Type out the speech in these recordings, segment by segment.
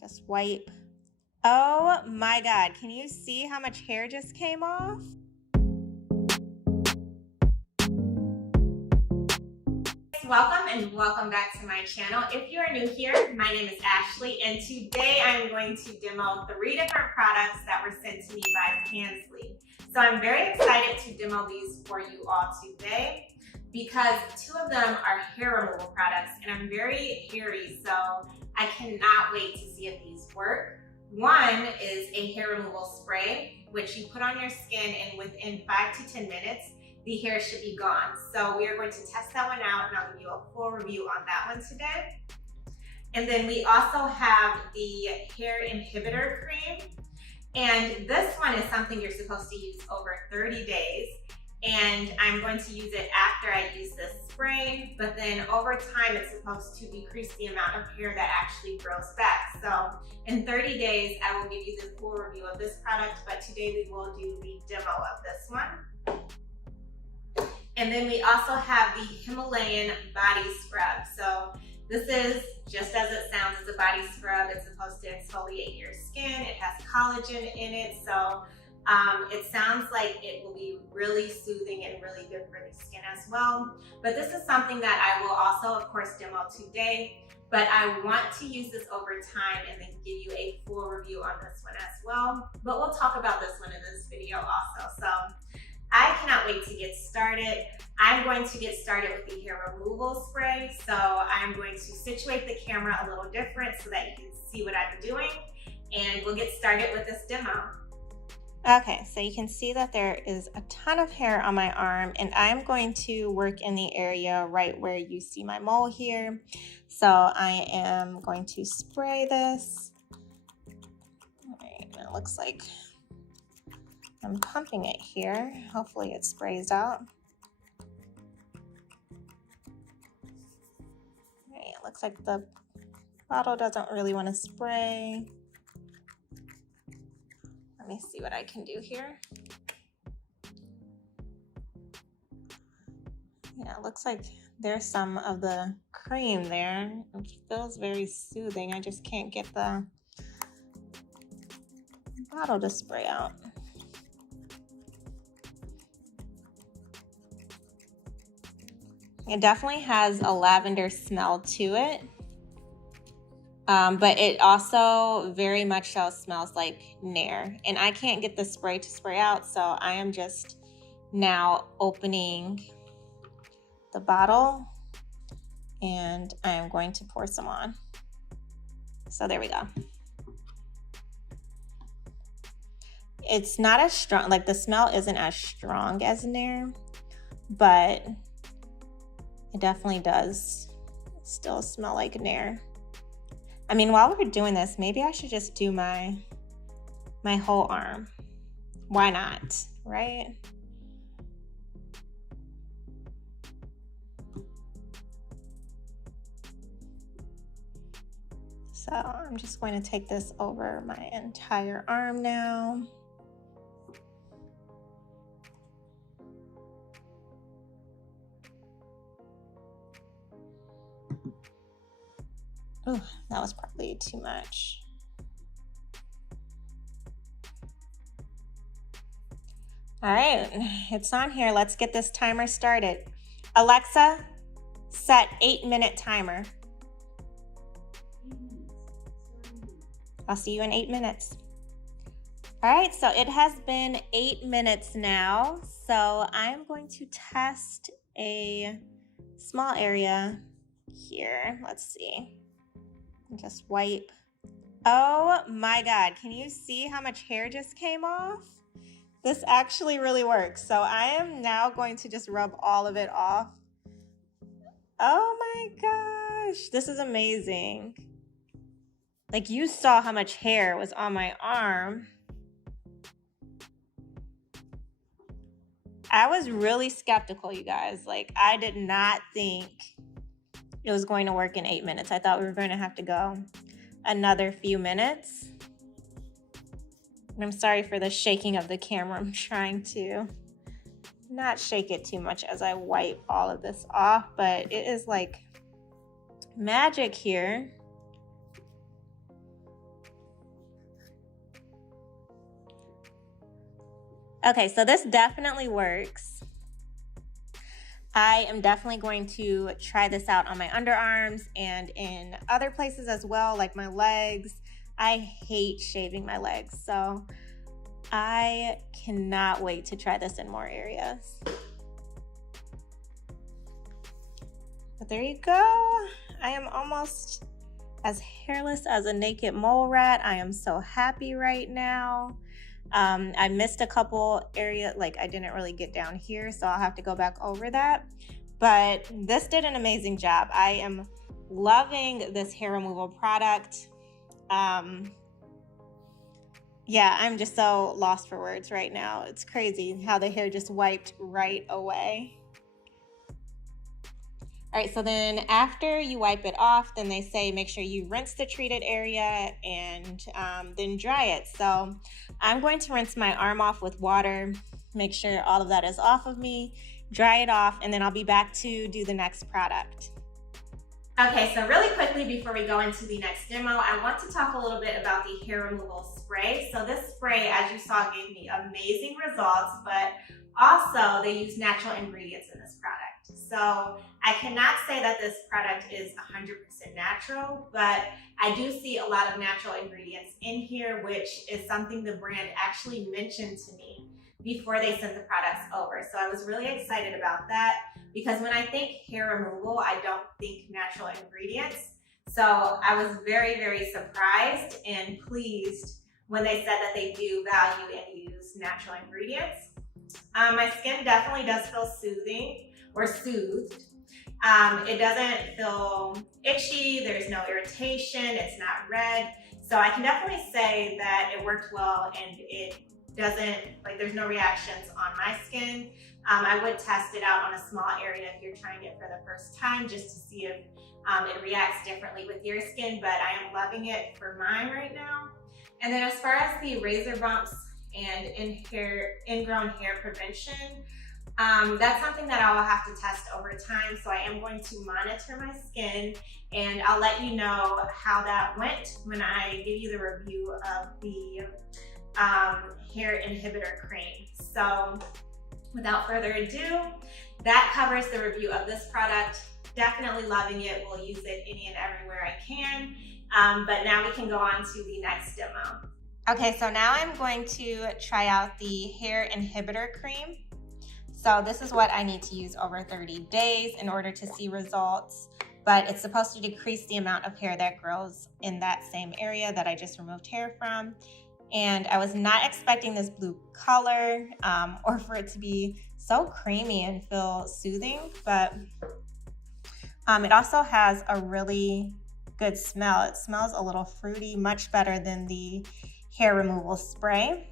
Just wipe. Oh my God, can you see how much hair just came off? Welcome and welcome back to my channel. If you are new here, my name is Ashley, and today I'm going to demo 3 different products that were sent to me by Hansley. So I'm very excited to demo these for you all today because 2 of them are hair removal products, and I'm very hairy, so I cannot wait to see if these work. One is a hair removal spray, which you put on your skin, and within 5 to 10 minutes, the hair should be gone. So we are going to test that one out, and I'll give you a full review on that one today. And then we also have the hair inhibitor cream. And this one is something you're supposed to use over 30 days. And I'm going to use it after I use this spray, but then over time it's supposed to decrease the amount of hair that actually grows back. So in 30 days, I will give you the full review of this product, but today we will do the demo of this one. And then we also have the Himalayan body scrub. So this is, just as it sounds, it's a body scrub. It's supposed to exfoliate your skin. It has collagen in it. So it sounds like it will be really soothing and really good for the skin as well. But this is something that I will also, of course, demo today. But I want to use this over time and then give you a full review on this one as well. But we'll talk about this one in this video also. So I cannot wait to get started. I'm going to get started with the hair removal spray. So I'm going to situate the camera a little different so that you can see what I'm doing. And we'll get started with this demo. Okay, so you can see that there is a ton of hair on my arm, and I'm going to work in the area right where you see my mole here. So I am going to spray this. All right, it looks like I'm pumping it here. Hopefully it sprays out. All right, it looks like the bottle doesn't really want to spray. Let me see what I can do here. Yeah, it looks like there's some of the cream there. It feels very soothing. I just can't get the bottle to spray out. It definitely has a lavender smell to it. But it also very much so smells like Nair. And I can't get the spray to spray out, so I am just now opening the bottle and I am going to pour some on. So there we go. It's not as strong, like the smell isn't as strong as Nair, but it definitely does still smell like Nair. I mean, while we're doing this, maybe I should just do my whole arm. Why not, right? So I'm just going to take this over my entire arm now. Oh, that was probably too much. All right, it's on here. Let's get this timer started. Alexa, set 8-minute timer. I'll see you in 8 minutes. All right, so it has been 8 minutes now. So I'm going to test a small area here. Let's see. Just wipe. Oh my God, can you see how much hair just came off? This actually really works. So I am now going to just rub all of it off. Oh my gosh, this is amazing. Like, you saw how much hair was on my arm. I was really skeptical, you guys. Like, I did not think it was going to work in 8 minutes. I thought we were going to have to go another few minutes. And I'm sorry for the shaking of the camera. I'm trying to not shake it too much as I wipe all of this off, but it is like magic here. Okay, so this definitely works. I am definitely going to try this out on my underarms and in other places as well, like my legs. I hate shaving my legs, so I cannot wait to try this in more areas. But there you go. I am almost as hairless as a naked mole rat. I am so happy right now. I missed a couple areas, like I didn't really get down here, so I'll have to go back over that. But this did an amazing job. I am loving this hair removal product. Yeah, I'm just so lost for words right now. It's crazy how the hair just wiped right away. All right, so then after you wipe it off, then they say make sure you rinse the treated area and then dry it. So I'm going to rinse my arm off with water, make sure all of that is off of me, dry it off, and then I'll be back to do the next product. Okay, so really quickly before we go into the next demo, I want to talk a little bit about the hair removal spray. So this spray, as you saw, gave me amazing results, but also they use natural ingredients in this product. So I cannot say that this product is 100% natural, but I do see a lot of natural ingredients in here, which is something the brand actually mentioned to me before they sent the products over. So I was really excited about that because when I think hair removal, I don't think natural ingredients. So I was very, very surprised and pleased when they said that they do value and use natural ingredients. My skin definitely does feel soothing or soothed. It doesn't feel itchy, there's no irritation, it's not red. So I can definitely say that it worked well and it doesn't, like there's no reactions on my skin. I would test it out on a small area if you're trying it for the first time just to see if it reacts differently with your skin, but I am loving it for mine right now. And then as far as the razor bumps and ingrown hair prevention, that's something that I will have to test over time. So I am going to monitor my skin and I'll let you know how that went when I give you the review of the hair inhibitor cream. So without further ado, that covers the review of this product. Definitely loving it. We'll use it any and everywhere I can. But now we can go on to the next demo. Okay, so now I'm going to try out the hair inhibitor cream. So this is what I need to use over 30 days in order to see results, but it's supposed to decrease the amount of hair that grows in that same area that I just removed hair from. And I was not expecting this blue color or for it to be so creamy and feel soothing, but it also has a really good smell. It smells a little fruity, much better than the hair removal spray.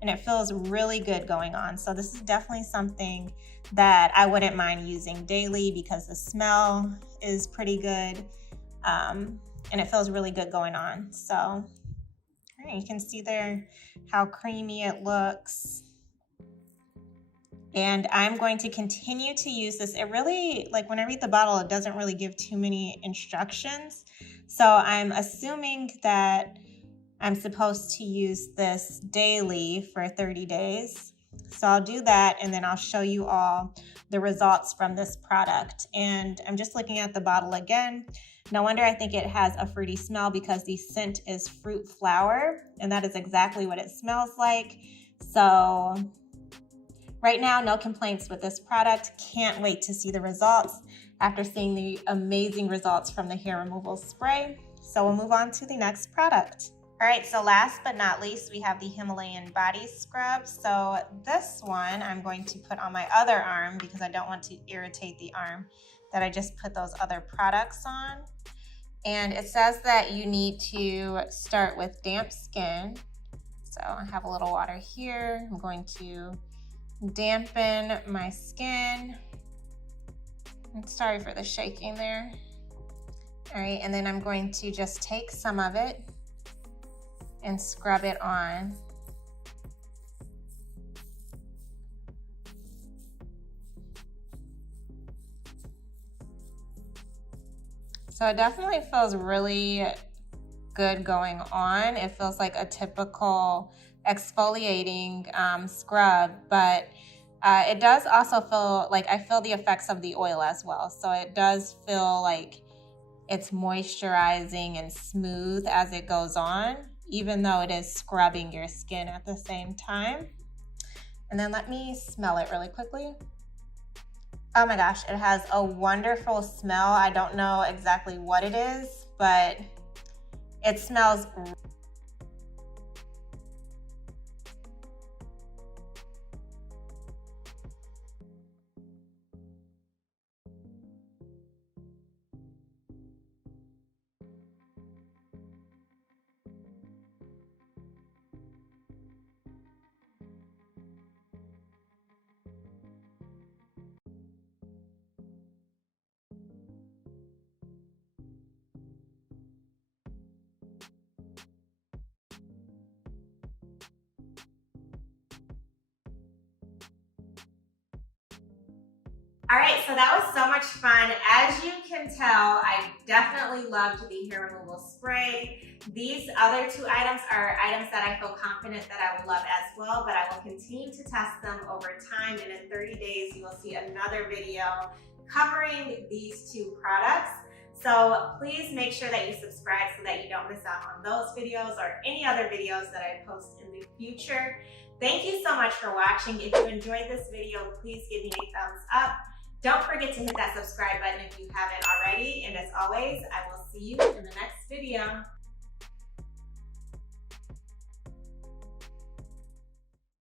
And it feels really good going on. So this is definitely something that I wouldn't mind using daily because the smell is pretty good and it feels really good going on. So you can see there how creamy it looks. And I'm going to continue to use this. It really, like when I read the bottle, it doesn't really give too many instructions. So I'm assuming that I'm supposed to use this daily for 30 days. So I'll do that and then I'll show you all the results from this product. And I'm just looking at the bottle again. No wonder I think it has a fruity smell because the scent is fruit flower and that is exactly what it smells like. So right now, no complaints with this product. Can't wait to see the results after seeing the amazing results from the hair removal spray. So we'll move on to the next product. All right, so last but not least, we have the Himalayan body scrub. So this one I'm going to put on my other arm because I don't want to irritate the arm that I just put those other products on. And it says that you need to start with damp skin. So I have a little water here. I'm going to dampen my skin. I'm sorry for the shaking there. All right, and then I'm going to just take some of it and scrub it on. So it definitely feels really good going on. It feels like a typical exfoliating scrub, but it does also feel like I feel the effects of the oil as well. So it does feel like it's moisturizing and smooth as it goes on, even though it is scrubbing your skin at the same time. And then let me smell it really quickly. Oh my gosh, it has a wonderful smell. I don't know exactly what it is, but it smells All right, so that was so much fun. As you can tell, I definitely loved the hair removal spray. These other two items are items that I feel confident that I will love as well, but I will continue to test them over time, and in 30 days, you will see another video covering these two products. So please make sure that you subscribe so that you don't miss out on those videos or any other videos that I post in the future. Thank you so much for watching. If you enjoyed this video, please give me a thumbs up. Don't forget to hit that subscribe button if you haven't already. And as always, I will see you in the next video.